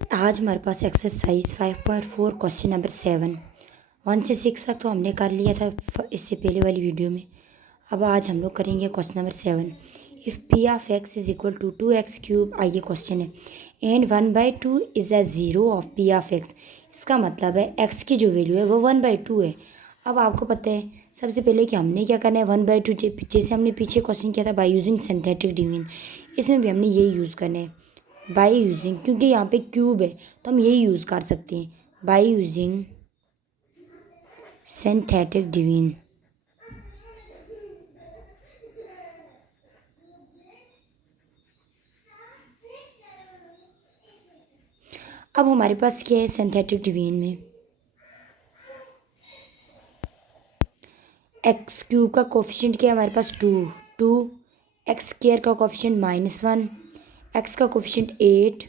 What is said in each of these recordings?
आज हमारे पास exercise 5.4 question number 7 1 से 6 तक तो हमने कर लिया था इससे पहले वाली वीडियो में। अब आज हम लोग करेंगे question number 7। If P of X is equal to 2x³ ये क्वेश्चन है and 1/2 is a zero of P of X. इसका मतलब है एक्स की जो वैल्यू है वो 1/2 है। अब आपको पता है सबसे पहले कि हमने क्या करना है 1/2, जैसे हमने पीछे क्वेश्चन किया था बाय यूजिंग सिंथेटिक डिवीजन, इसमें भी हमने यही यूज़ करना है बाय यूजिंग, क्योंकि यहाँ पे क्यूब है तो हम यही यूज़ कर सकते हैं बाय यूजिंग सिंथेटिक डिवीजन। अब हमारे पास क्या है सिंथेटिक डिवीजन में एक्स क्यूब का कोफिशिएंट क्या है हमारे पास 2 एक्स स्क्वायर का कोफिशिएंट -1, एक्स का कोफिशिएंट 8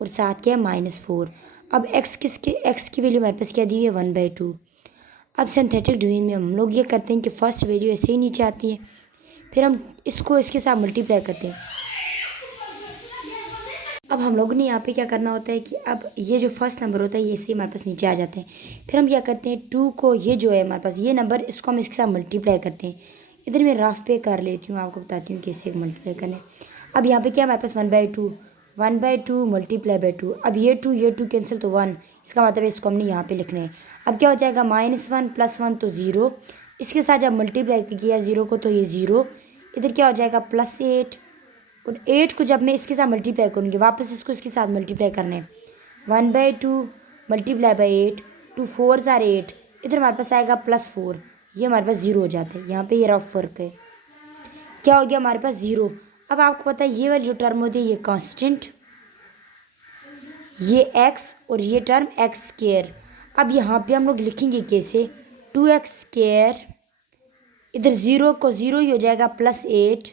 और साथ क्या है -4। अब एक्स की वैल्यू हमारे पास क्या दी है 1/2। अब सिंथेटिक डिवीजन में हम लोग ये करते हैं कि फर्स्ट वैल्यू ऐसे ही नीचे आती है, फिर हम इसको इसके साथ मल्टीप्लाई करते हैं। अब हम लोगों ने यहाँ पे क्या करना होता है कि अब ये जो फर्स्ट नंबर होता है ये से हमारे पास नीचे आ जाते हैं, फिर हम क्या करते हैं 2 को, ये जो है हमारे पास ये नंबर, इसको हम इसके साथ मल्टीप्लाई करते हैं। इधर मैं रफ पे कर लेती हूँ, आपको बताती हूँ कैसे मल्टीप्लाई करने। अब यहाँ पे क्या हमारे पास 1/2 मल्टीप्लाई बाई 2। अब ये टू कैंसिल तो 1, इसका मतलब है इसको हमने यहाँ पे लिखना है। अब क्या हो जाएगा -1 + 1 तो 0, इसके साथ जब मल्टीप्लाई किया 0 को तो ये 0, इधर क्या हो जाएगा +8 और 8 को जब मैं इसके साथ मल्टीप्लाई करूँगी वापस इसको इसके साथ मल्टीप्लाई करना है 1/2 मल्टीप्लाई बाई 8, 2 4 ज़ार 8, इधर हमारे पास आएगा +4, ये हमारे पास 0 हो जाता है। यहाँ पे ये रफ फ़र्क है, क्या हो गया हमारे पास 0। अब आपको पता है ये वाली जो टर्म होती है ये कांस्टेंट, ये x और ये टर्म x²। अब यहाँ पे हम लोग लिखेंगे कैसे 2x², इधर 0 को 0 ही हो जाएगा +8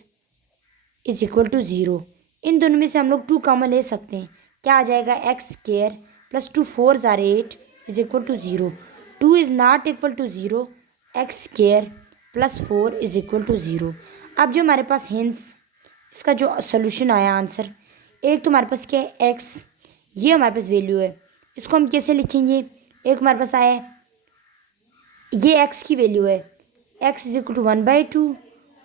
इज इक्वल टू 0। इन दोनों में से हम लोग 2 कॉमन ले सकते हैं, क्या आ जाएगा x² + 2 4 ज़ार 8 is equal to 0। 2 is not equal to 0, x² + 4 is equal to 0। अब जो हमारे पास हिंस इसका जो सोल्यूशन आया आंसर, एक तो हमारे पास क्या है x, ये हमारे पास वैल्यू है, इसको हम कैसे लिखेंगे, एक हमारे पास आया ये x की वैल्यू है, x इज इक्वल टू 1/2,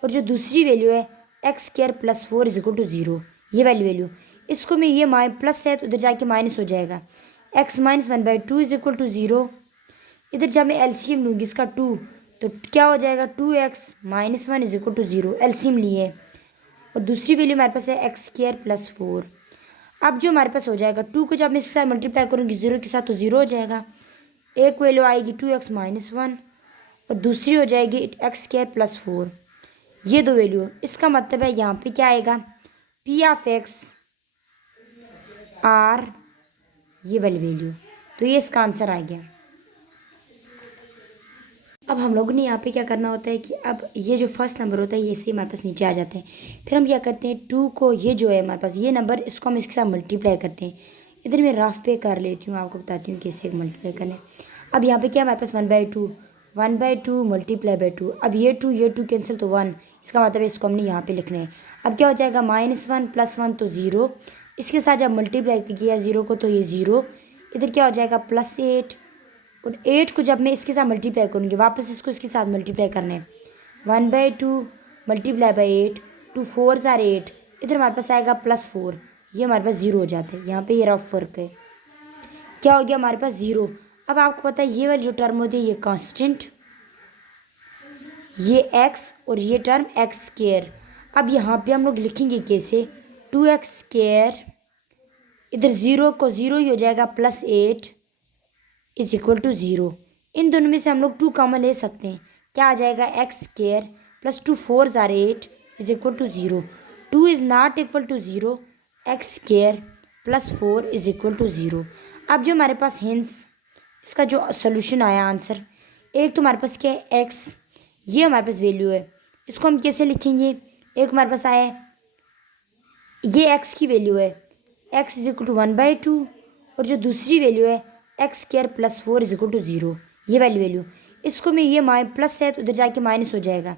और जो दूसरी वैल्यू है x² + 4 इज इक्वल टू 0, ये वाली वैल्यू, इसको मैं ये प्लस है तो उधर जाके माइनस हो जाएगा, x - 1/2 इज इक्वल टू 0। इधर जब मैं एलसीएम लूँगी इसका 2 तो क्या हो जाएगा 2x - 1 is equal to 0, LCM लिए, और दूसरी वैल्यू हमारे पास है x² + 4। अब जो हमारे पास हो जाएगा 2 को जब मैं इसके साथ मल्टीप्लाई करूँगी 0 के साथ तो 0 हो जाएगा, एक वैल्यू आएगी 2x - 1 और दूसरी हो जाएगी x² + 4, ये दो वैल्यू। इसका मतलब है यहाँ पे क्या आएगा पी ऑफ एक्स आर, ये वाली वैल्यू, तो ये इसका आंसर आ गया। अब हम लोगों ने यहाँ पे क्या करना होता है कि अब ये जो फर्स्ट नंबर होता है ये से हमारे पास नीचे आ जाते हैं, फिर हम क्या करते हैं 2 को, ये जो है हमारे पास ये नंबर, इसको हम इसके साथ मल्टीप्लाई करते हैं। इधर मैं रफ पे कर लेती हूँ, आपको बताती हूँ कैसे मल्टीप्लाई करने। अब यहाँ पे क्या हमारे पास 1/2 मल्टीप्लाई बाई 2। अब ये टू कैंसिल तो 1, इसका मतलब है इसको हमने यहाँ पे लिखना है। अब क्या हो जाएगा -1 + 1 तो 0, इसके साथ जब मल्टीप्लाई किया 0 को तो ये 0, इधर क्या हो जाएगा +8 और 8 को जब मैं इसके साथ मल्टीप्लाई करूँगी वापस इसको इसके साथ मल्टीप्लाई करना है 1/2 मल्टीप्लाई बाई 8, 2 4 ज़ार 8, इधर हमारे पास आएगा +4, ये हमारे पास 0 हो जाता है। यहाँ पे ये रफ फ़र्क है, क्या हो गया हमारे पास 0। अब आपको पता है ये वाली जो टर्म होती है ये कांस्टेंट, ये x और ये टर्म x²। अब यहाँ पे हम लोग लिखेंगे कैसे 2x², इधर 0 को 0 ही हो जाएगा +8 इज इक्वल टू 0। इन दोनों में से हम लोग 2 कॉमन ले सकते हैं, क्या आ जाएगा x² + 2 4 ज़ार 8 is equal to 0। 2 is not equal to 0, x² + 4 is equal to 0। अब जो हमारे पास हिंस इसका जो सोल्यूशन आया आंसर, एक तो हमारे पास क्या है x, ये हमारे पास वैल्यू है, इसको हम कैसे लिखेंगे, एक हमारे पास आया ये x की वैल्यू है, x इज इक्वल टू 1/2, और जो दूसरी वैल्यू है x² + 4 इज इक्वल टू 0, ये वाली वैल्यू, इसको मैं ये प्लस है तो उधर जाके माइनस हो जाएगा,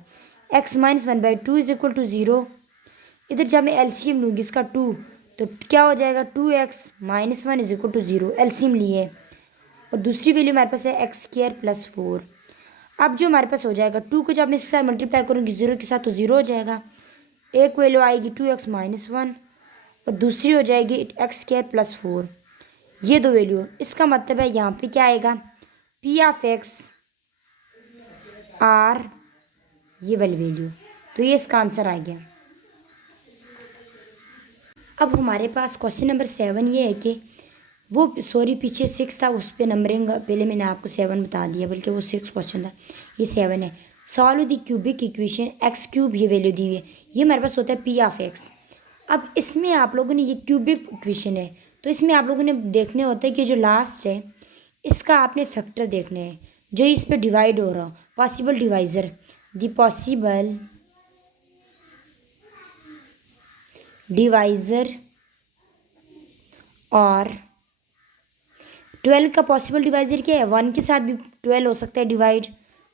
x - 1/2 इज इक्वल टू 0। इधर जब मैं एलसीएम लूँगी इसका 2 तो क्या हो जाएगा 2x-1 is equal to 0, LCM लिए। और दूसरी वैल्यू हमारे पास है x² + 4। अब जो हमारे पास हो जाएगा 2 को जब मैं इसके साथ मल्टीप्लाई करूँगी 0 के साथ तो 0 हो जाएगा। एक वैल्यू आएगी 2x-1 और दूसरी हो जाएगी x² + 4। ये दो वैल्यू, इसका मतलब है यहाँ पे क्या आएगा, p(x) आर ये वाली वैल्यू। तो ये इसका आंसर आ गया। अब हमारे पास क्वेश्चन नंबर 7 ये है कि वो पीछे 6 था, उस पर नंबरिंग पहले मैंने आपको 7 बता दिया, बल्कि वो 6 क्वेश्चन था, ये 7 है। Solve the cubic equation x³ ये वैल्यू दी हुई है, ये हमारे पास होता है p(x). अब इसमें आप लोगों ने ये क्यूबिक इक्वेशन है, तो इसमें आप लोगों ने देखने होते हैं कि जो लास्ट है इसका आपने फैक्टर देखने हैं जो इस पर डिवाइड हो रहा हो, possible divisor, the possible divisor और 12 का पॉसिबल डिवाइज़र क्या है, 1 के साथ भी 12 हो सकता है डिवाइड,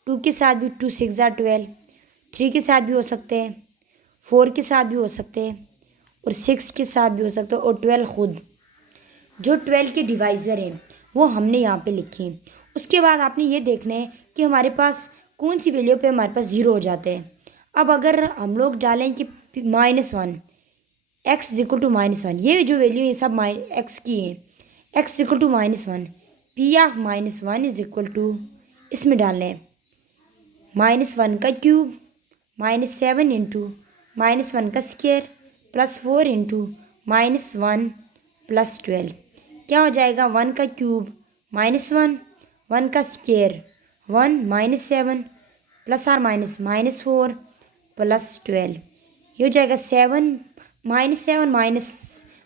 2 के साथ भी 2 6 12, 3 के साथ भी हो सकते हैं, 4 के साथ भी हो सकते हैं और 6 के साथ भी हो सकते हैं। और 12 खुद जो 12 के डिवाइज़र हैं वो हमने यहाँ पे लिखे हैं। उसके बाद आपने ये देखना है कि हमारे पास कौन सी वैल्यू पे हमारे पास 0 हो जाते हैं। अब अगर हम लोग डालें कि -1 x इज इक्वल टू -1, ये जो वैल्यू ये सब x की है, x is equal to -1, p(-1) is equal to इसमें डालना है -1 का क्यूब -7 इंटू -1 का स्क्वायर +4 इंटू -1 + 12। क्या हो जाएगा, 1 का क्यूब -1, 1 का स्क्वायर 1 -7 ±-4 + 12। ये हो जाएगा 7 -7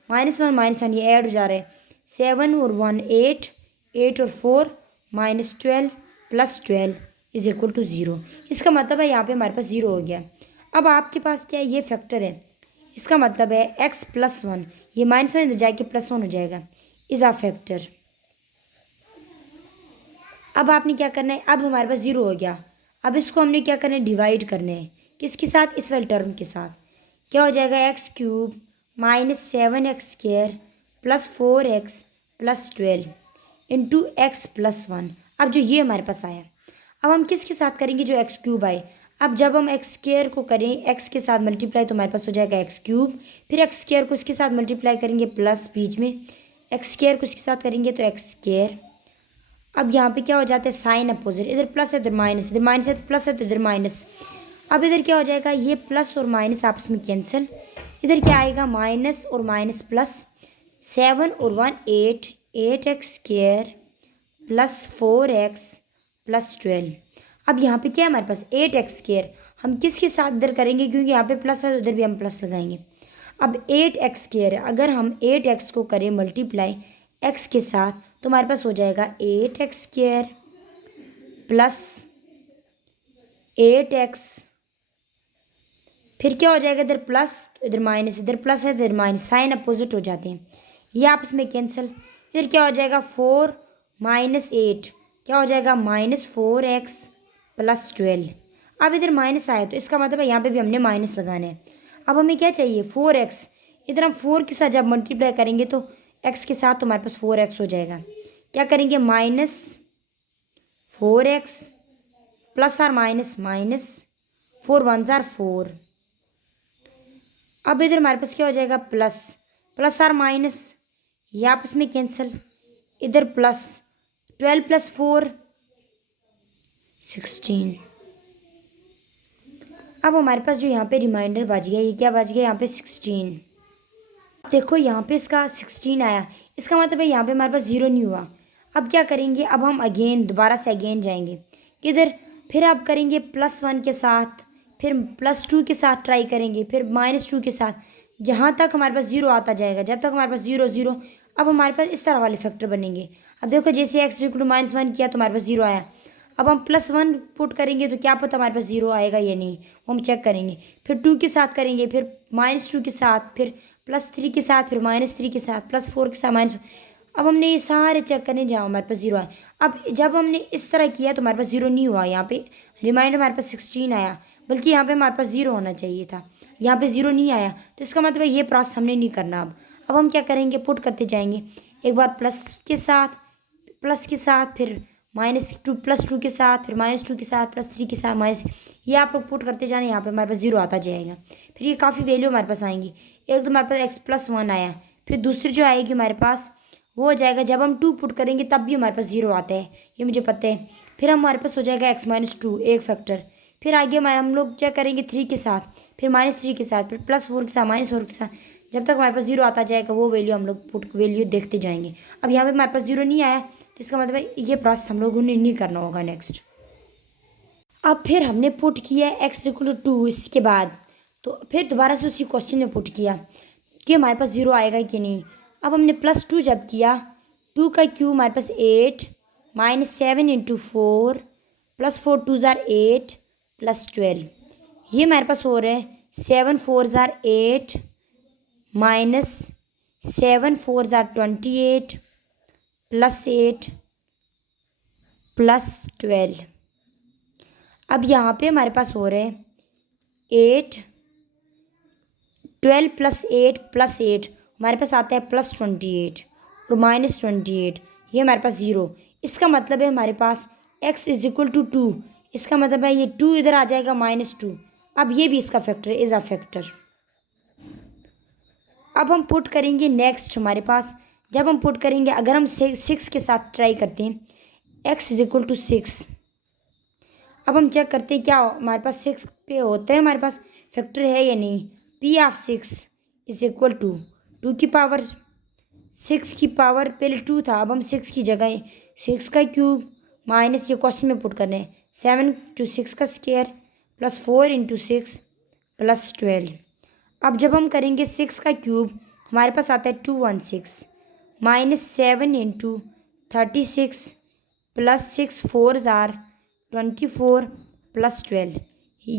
-1 ये ऐड हो जा रहे हैं, 7 और 1 8, 8 और 4 -12 + 12 इज इक्वल टू 0। इसका मतलब है यहाँ पे हमारे पास 0 हो गया। अब आपके पास क्या है, ये फैक्टर है, इसका मतलब है x + 1, ये -1 इधर जाके +1 हो जाएगा, इज आ फैक्टर। अब आपने क्या करना है, अब हमारे पास 0 हो गया, अब इसको हमने क्या करना है, डिवाइड करना है किसके साथ, इस वाले टर्म के साथ। क्या हो जाएगा, x³ -7x² + 4x + 12 into x + 1। अब जो ये हमारे पास आया, अब हम किसके साथ करेंगे, जो x³ आए। अब जब हम x² को करें x के साथ मल्टीप्लाई तो हमारे पास हो जाएगा x³, फिर x² को इसके साथ मल्टीप्लाई करेंगे प्लस बीच में x² को इसके साथ करेंगे तो x²। अब यहाँ पे क्या हो जाता है, साइन अपोजिट, इधर प्लस है इधर माइनस, इधर माइनस है प्लस है तो इधर माइनस। अब इधर क्या हो जाएगा, ये प्लस और माइनस आपस में कैंसिल, इधर क्या आएगा, माइनस और माइनस प्लस, 7 और 1 8, 8x² + 4x + 12। अब यहाँ पे क्या है हमारे पास, 8x², हम किसके साथ इधर करेंगे, क्योंकि यहाँ पे प्लस है तो इधर भी हम प्लस लगाएंगे। अब 8x² है, अगर हम 8x को करें मल्टीप्लाई x के साथ तो हमारे पास हो जाएगा 8x² + 8x, फिर क्या हो जाएगा, इधर प्लस इधर माइनस, इधर प्लस है इधर माइनस, साइन अपोजिट हो जाते हैं, ये आपस में कैंसिल। इधर क्या हो जाएगा, 4 - 8 क्या हो जाएगा, -4x + 12। अब इधर माइनस आया तो इसका मतलब है यहाँ पे भी हमने माइनस लगाना है। अब हमें क्या चाहिए, 4x, इधर हम 4 के साथ जब मल्टीप्लाई करेंगे तो x के साथ तो हमारे पास 4x हो जाएगा। क्या करेंगे, -4x ± 4 1 4। अब इधर हमारे पास क्या हो जाएगा, प्लस और माइनस, ये आपस में कैंसिल, इधर प्लस 12 + 4 16। अब हमारे पास जो यहाँ पे रिमाइंडर बच गया, ये क्या बच गया, यहाँ पे 16। देखो यहाँ पे इसका 16 आया, इसका मतलब है यहाँ पे हमारे पास 0 नहीं हुआ। अब क्या करेंगे, अब हम दोबारा से जाएंगे किधर, फिर अब करेंगे +1 के साथ, फिर +2 के साथ ट्राई करेंगे, फिर -2 के साथ, जहाँ तक हमारे पास 0 आता जाएगा, जब तक हमारे पास 0 0। अब हमारे पास इस तरह वाले फैक्टर बनेंगे। अब देखो जैसे x = -1 किया तो हमारे पास 0 आया, अब हम +1 पुट करेंगे तो क्या पता हमारे पास 0 आएगा या नहीं, वो हम चेक करेंगे। फिर 2 के साथ करेंगे, फिर -2 के साथ, फिर +3 के साथ, फिर -3 के साथ, +4 के साथ माइनस। अब हमने ये सारे चेक करने जाओ, हमारे पास 0 आया। अब जब हमने इस तरह किया तो हमारे पास 0 नहीं हुआ, यहाँ पे रिमाइंडर हमारे पास 16 आया, बल्कि यहाँ पे हमारे पास 0 होना चाहिए था, यहाँ पे 0 नहीं आया, तो इसका मतलब है ये प्रोसेस हमने नहीं करना। अब अब हम क्या करेंगे, पुट करते जाएंगे, एक बार प्लस के साथ फिर -2 +2 के साथ, फिर -2 के साथ, +3 के साथ माइनस, ये आप लोग पुट करते जाना, यहाँ पे हमारे पास 0 आता जाएगा। फिर ये काफ़ी वैल्यू हमारे पास आएंगी। एक तो हमारे पास x+1 आया, फिर दूसरी जो आएगी हमारे पास वो हो जाएगा, जब हम 2 पुट करेंगे तब भी हमारे पास 0 आता है, ये मुझे पता है। फिर हमारे पास हो जाएगा x-2 एक फैक्टर। फिर आगे हमारे हम लोग चेक करेंगे 3 के साथ, फिर -3 के साथ, फिर +4 के साथ, -4 के साथ, जब तक हमारे पास 0 आता जाएगा वो वैल्यू हम लोग पुट वैल्यू देखते जाएंगे। अब यहाँ पे हमारे पास 0 नहीं आया, तो इसका मतलब है ये प्रोसेस हम लोगों ने नहीं करना होगा नेक्स्ट। अब फिर हमने पुट किया x=2, इसके बाद तो फिर दोबारा से उसी क्वेश्चन में पुट किया कि हमारे पास 0 आएगा कि नहीं। अब हमने +2 जब किया, 2 का क्यूब हमारे पास 8, -7 × 4 +4 2 = 8 +12, ये हमारे पास हो रहा है 7 4 = 8 -7 4 = 28 +8 +12। अब यहाँ पे हमारे पास हो रहे हैं 8 12 +8 +8 हमारे पास आता है +28 और -28, ये हमारे पास 0। इसका मतलब है हमारे पास x=2, इसका मतलब है ये 2 इधर आ जाएगा -2। अब ये भी इसका फैक्टर इज़ अ फैक्टर। अब हम पुट करेंगे नेक्स्ट हमारे पास, जब हम पुट करेंगे, अगर हम 6 के साथ ट्राई करते हैं, x=6। अब हम चेक करते हैं क्या हमारे पास 6 पे होता है, हमारे पास फैक्टर है या नहीं। P(6) = 2 की पावर 6 की पावर पहले 2 था, अब हम 6 की जगह 6 का क्यूब माइनस, ये क्वेश्चन में पुट करने हैं, 7 × 6 का स्क्वायर +4 × 6 +12। अब जब हम करेंगे 6 का क्यूब, हमारे पास आता है 216 -7 × 36 +6 4 = 24 +12।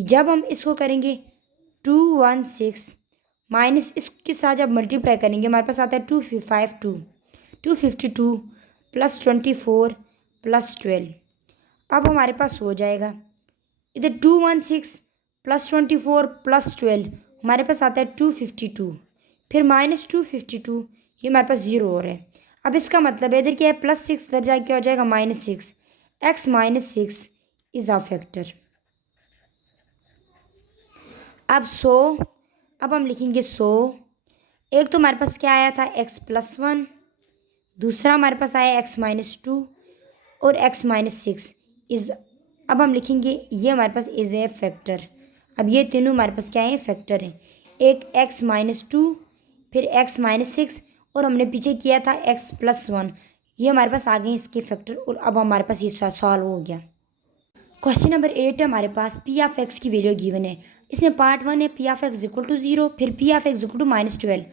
जब हम इसको करेंगे 216 माइनस इसके साथ जब मल्टीप्लाई करेंगे, हमारे पास आता है 252 +24 +12। अब हमारे पास हो जाएगा इधर 216 +24 +12, हमारे पास आता है 252, फिर -252, ये हमारे पास 0 हो रहा है। अब इसका मतलब है इधर क्या है, +6, इधर जाके क्या हो जाएगा -6, x-6 इज़ अ फैक्टर। अब हम लिखेंगे एक तो हमारे पास क्या आया था x+1, दूसरा हमारे पास आया x-2 और x-6 इज़, अब हम लिखेंगे ये हमारे पास इज़ ए फैक्टर। अब ये तीनों हमारे पास क्या है, फैक्टर हैं, एक x-2 फिर x-6 और हमने पीछे किया था x+1, ये हमारे पास आ गए इसके फैक्टर, और अब हमारे पास ये सॉल्व हो गया। क्वेश्चन नंबर 8 है हमारे पास, P(x) की वैल्यू गिवन है। इसमें पार्ट 1 है P(x) = 0, फिर P(x) = -12।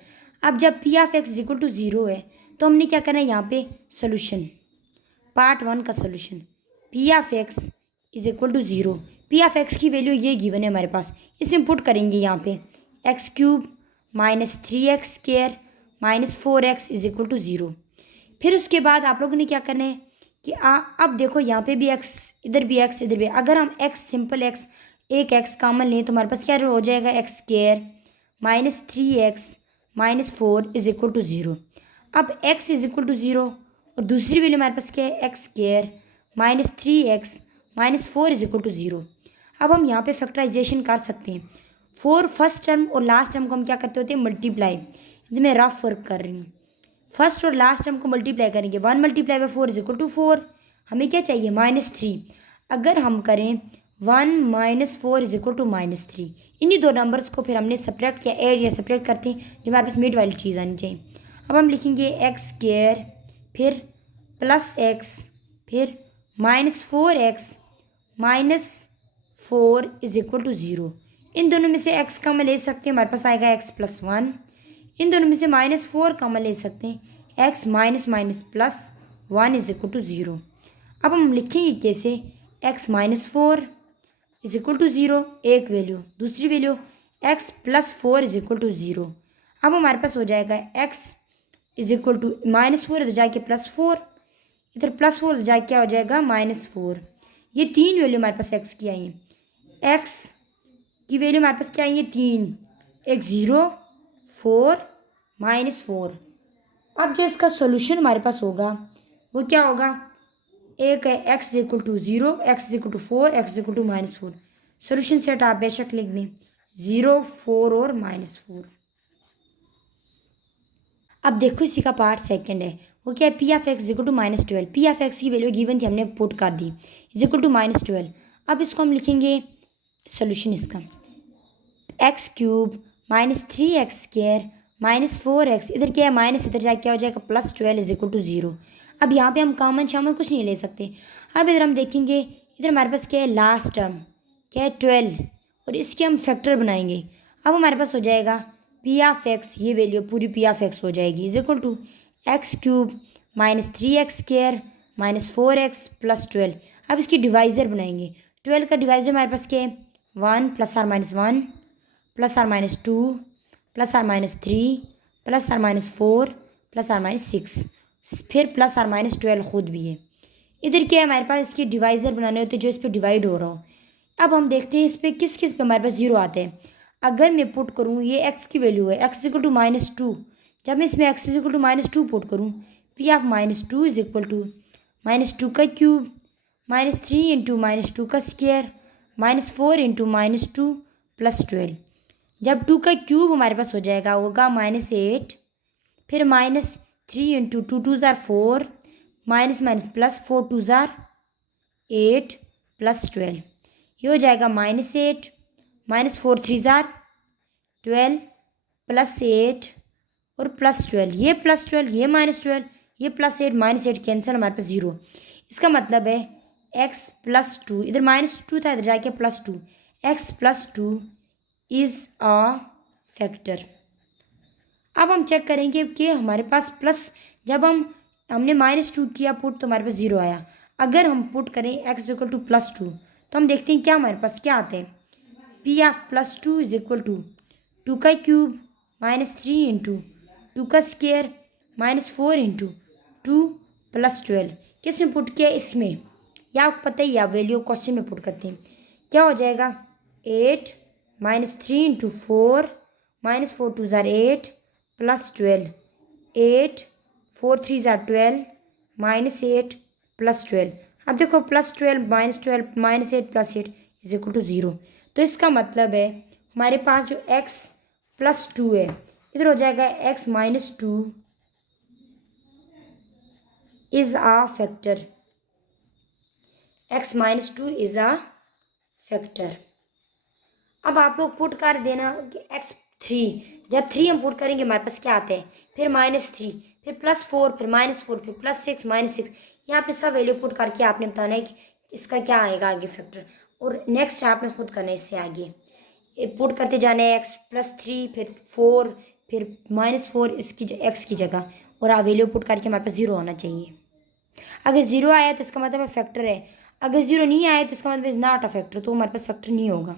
अब जब P(x) = 0 है तो हमने क्या करना है, यहाँ पे सोल्यूशन, पार्ट 1 का सोल्यूशन, P(x) = 0, P(x) की वैल्यू ये गिवन है हमारे पास, इसमें पुट करेंगे यहाँ पे x³ -3x² -4x = 0। फिर उसके बाद आप लोगों ने क्या करना है कि अब देखो यहाँ पे भी x, इधर भी x, इधर भी, अगर हम x सिंपल x एक x कॉमन लें तो हमारे पास क्या हो जाएगा, x² -3x -4 = 0। अब x = 0 और दूसरी वैल्यू हमारे पास क्या है, x² -3x -4 = 0। अब हम यहाँ पे फैक्टराइजेशन कर सकते हैं, 4 फर्स्ट टर्म और लास्ट टर्म को हम क्या करते होते हैं, मल्टीप्लाई, मैं रफ वर्क कर रही हूँ, फर्स्ट और लास्ट टर्म को मल्टीप्लाई करेंगे, 1 × 4 = 4, हमें क्या चाहिए, -3। अगर हम करें 1 - 4 = -3, इन्हीं दो नंबर्स को फिर हमने सब्ट्रैक्ट किया, ऐड या सब्ट्रैक्ट करते हैं, जो हमारे पास मिड वाली चीज़ आनी चाहिए। अब हम लिखेंगे x² फिर +x फिर -4x -4 = 0। इन दोनों में से x कॉमन ले सकते हैं, हमारे पास आएगा x+1। इन दोनों में से -4 कॉमन ले सकते हैं, x -1 = 0। अब हम लिखेंगे कैसे, x-4 = 0 एक वैल्यू, दूसरी वैल्यू x+4 = 0। अब हमारे पास हो जाएगा x -4 इधर जाके +4, इधर +4 इधर जाके क्या हो जाएगा, -4। ये 3 वैल्यू हमारे पास x की आई हैं, x की वैल्यू हमारे पास क्या आई है, 3, एक 0 4 -4। अब जो इसका सोल्यूशन हमारे पास होगा वो क्या होगा, एक है x equal to 0, x equal to 4, x equal to -4। Solution set आप बेशक लिख दें 0, 4 और -4। अब देखो इसी का पार्ट सेकंड है, वो क्या है, P of X equal to -12। P of X की वैल्यू गिवन थी, हमने पुट कर दी इज इक्वल टू -12। अब इसको हम लिखेंगे सोल्यूशन इसका x³ -3x² -4x, इधर क्या है माइनस, इधर जाके क्या हो जाएगा +12 इज इक्वल टू 0। अब यहाँ पे हम कॉमन शामन कुछ नहीं ले सकते। अब इधर हम देखेंगे, इधर हमारे पास क्या है लास्ट टर्म, क्या है 12, और इसके हम फैक्टर बनाएंगे। अब हमारे पास हो जाएगा पी ऑफ एक्स, ये वैल्यू पूरी पी ऑफ एक्स हो जाएगी is equal to x³ -3x² -4x +12। अब इसकी डिवाइज़र बनाएंगे। 12 का डिवाइज़र हमारे पास क्या है 1 +or -1 +or -2 +or -3 +or -4 +or -6, फिर +or -12 खुद भी है। इधर क्या है हमारे पास, इसके डिवाइज़र बनाने होते हैं जो इस पर डिवाइड हो रहा हो। अब हम देखते हैं इस पर किस किस पे हमारे पास 0 आते हैं। अगर मैं पुट करूँ, ये x की वैल्यू है x इक्वल टू -2, जब मैं इसमें x इक्वल टू -2 पुट करूँ, P of -2 is equal to -2 का क्यूब -3 इंटू -2 का स्क्वायर -4 इंटू -2 +12। जब 2 का क्यूब हमारे पास हो जाएगा होगा -8, फिर -3 इंटू 2 2 ज़ार 4, माइनस माइनस प्लस 4 2 ज़ार 8 +12, ये हो जाएगा -8 -4 3 ज़ार 12 +8 और +12, ये +12 ये -12 ये +8 -8 कैंसिल, हमारे पास 0। इसका मतलब है x +2, इधर -2 था इधर जाके +2, x +2 इज़ अ फैक्टर। अब हम चेक करेंगे कि हमारे पास प्लस, जब हमने -2 किया पुट तो हमारे पास 0 आया। अगर हम पुट करें x इक्वल टू +2 तो हम देखते हैं क्या हमारे पास क्या आता है, P of +2 is equal to 2 का क्यूब -3 इंटू 2 का स्क्वायर -4 इंटू 2 +12। किस में पुट किया, इसमें, या आपको पता ही, या वैल्यू क्वेश्चन में पुट करते हैं। क्या हो जाएगा 8 -3 इंटू 4 -4 2 ज़ार 8 +12, 8 4 3 ज़ार 12 -8 +12। अब देखो +12 -12 -8 +8 इज इक्वल टू 0। तो इसका मतलब है हमारे पास जो x +2 है, इधर हो जाएगा x -2 is a factor, x -2 is a factor. अब आप लोग पुट कर देना कि x3, जब 3 हम पुट करेंगे हमारे पास क्या आता है, फिर -3 फिर +4 फिर -4 फिर +6 -6, यहाँ पे सब वैल्यू पुट करके आपने बताना है कि इसका क्या आएगा आगे फैक्टर, और नेक्स्ट आपने खुद करना है इससे आगे पुट करते जाना है x +3 फिर 4 फिर -4 इसकी x की जगह, और आप वैल्यू पुट करके हमारे पास 0 होना चाहिए। अगर 0 आया तो इसका मतलब फैक्टर है, अगर 0 नहीं आया तो इसका मतलब इज़ नॉट अ फैक्टर, तो हमारे पास फैक्टर नहीं होगा।